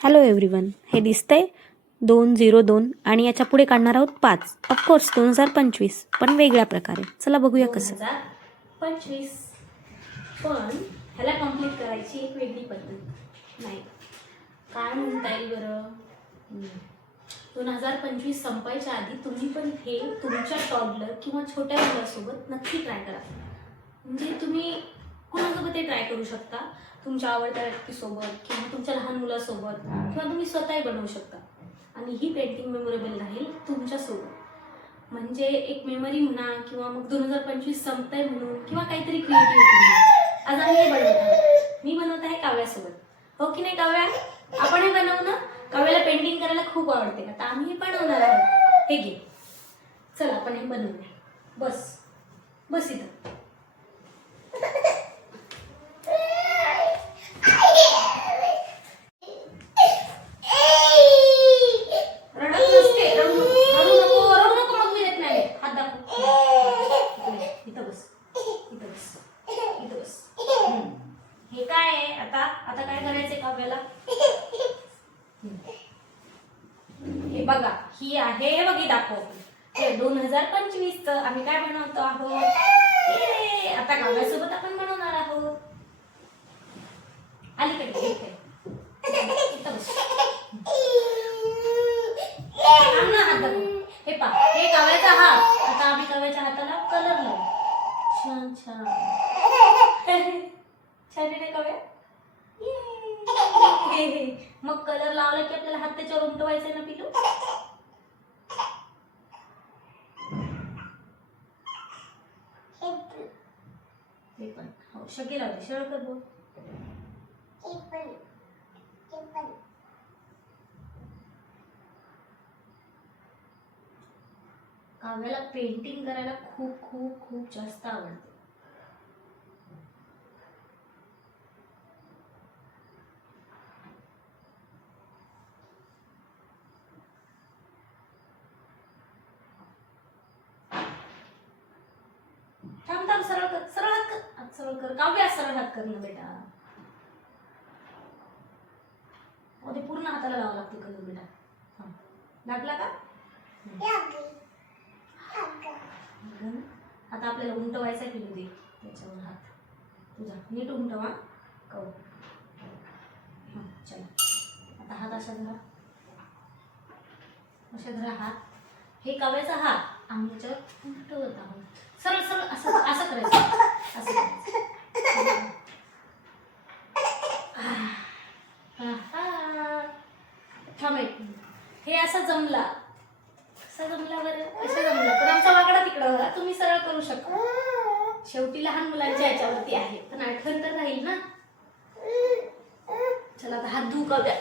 Hello everyone, हे दिसतंय 202 आणि याच्या पुढे काढणार आहोत 5. ऑफकोर्स 2025, पण वेगळ्या प्रकारे. चला बघूया कसं. 2025 पण ह्याला कम्प्लीट करायची एक वेगळी पद्धत नाही. काय म्हणता येईल बरं? 2025 संपायच्या आधी तुम्ही पण हे तुमच्या टॉडलर किंवा छोट्या मुलासोबत नक्की ट्राय करा. म्हणजे तुम्ही कोणासोबत ते ट्राय करू शकता, तुमच्या आवडत्या व्यक्तीसोबत किंवा तुमच्या लहान मुलासोबत, किंवा तुम्ही स्वतःही बनवू शकता. आणि ही पेंटिंग मेमोरेबल राहील तुमच्यासोबत. म्हणजे एक मेमरी म्हणा, किंवा मग 2025 संपतंय म्हणून, किंवा काहीतरी क्रिएटिव्हिटी म्हणून. आज आम्ही हे बनवत आहोत. मी बनवत आहे काव्यासोबत. हो की नाही काव्या? आपणही बनवू ना? काव्याला पेंटिंग करायला खूप आवडते. आता आम्ही हे बनवणार आहोत. हे घे, चला आपण हे बनवूया. बस बस इथं. हे काय आहे? आता काय करायचंय काव्याला? हे बघा, ही आहे बघी दाखव. 2025 च आम्ही काय बनवतो आहोत? आता काव्यासोबत आपण बनवणार आहोत. अलीकडे इथं बस. हे पा, हे काव्याचा हात. आता आम्ही काव्याच्या हाताला कलर लावू. छान छान छान आहे ना काव्या? मग कलर लावला की आपल्याला हात त्याच्यावर उमटवायचा ना पिलू? हे पण हो, शकी लावते. सरळ कर बोल. काव्याला पेंटिंग करायला खूप खूप खूप जास्त आवडते. थांब थांब, सरळ कर, सरळ हात कर, हात सरळ कर काव्या, सरळ हात कर ना बेटा. ते पूर्ण हाताला लावा लागतो कलर बेटा. लागला का? आता आपल्याला उमटवायचा की दे त्याच्यावर हात. तुझा नीट उमटवा कव. चला आता हात अशा धरा, अशा धरा हात. हे काव्याचा हात आम्ही याच्यावर उमटवत आहोत. सरळ सरळ असं असं करायचं, असं करायचं. हे असं जमला, असं जमला बरं, असं जमला पण आमचा वाकडा तिकडं बघा. तुम्ही सरळ करू शकता. शेवटी लहान मुलांच्या याच्यावरती आहे, पण आठवण तर राहील ना. चला आता हात धुऊ काव्या.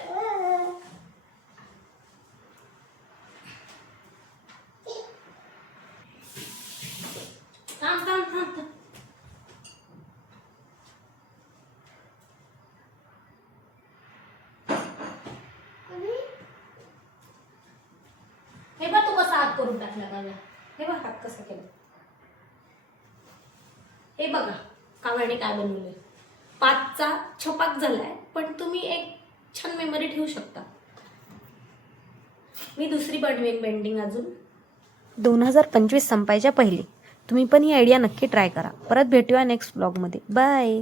थांब थांब थांब. हे बघ तू कसा हात करून टाकला काव्या. हे बघ हात कसा केला. हे बघा काव्याने काय बनवलंय. 5चा छपाक झालाय, पण तुम्ही एक छान मेमरी ठेवू शकता. मी दुसरी बनवेन पेंटिंग अजून. 2025 संपायच्या पहिले तुम्ही पण ही आयडिया नक्की ट्राय करा. परत भेटूया नेक्स्ट ब्लॉगमध्ये. बाय.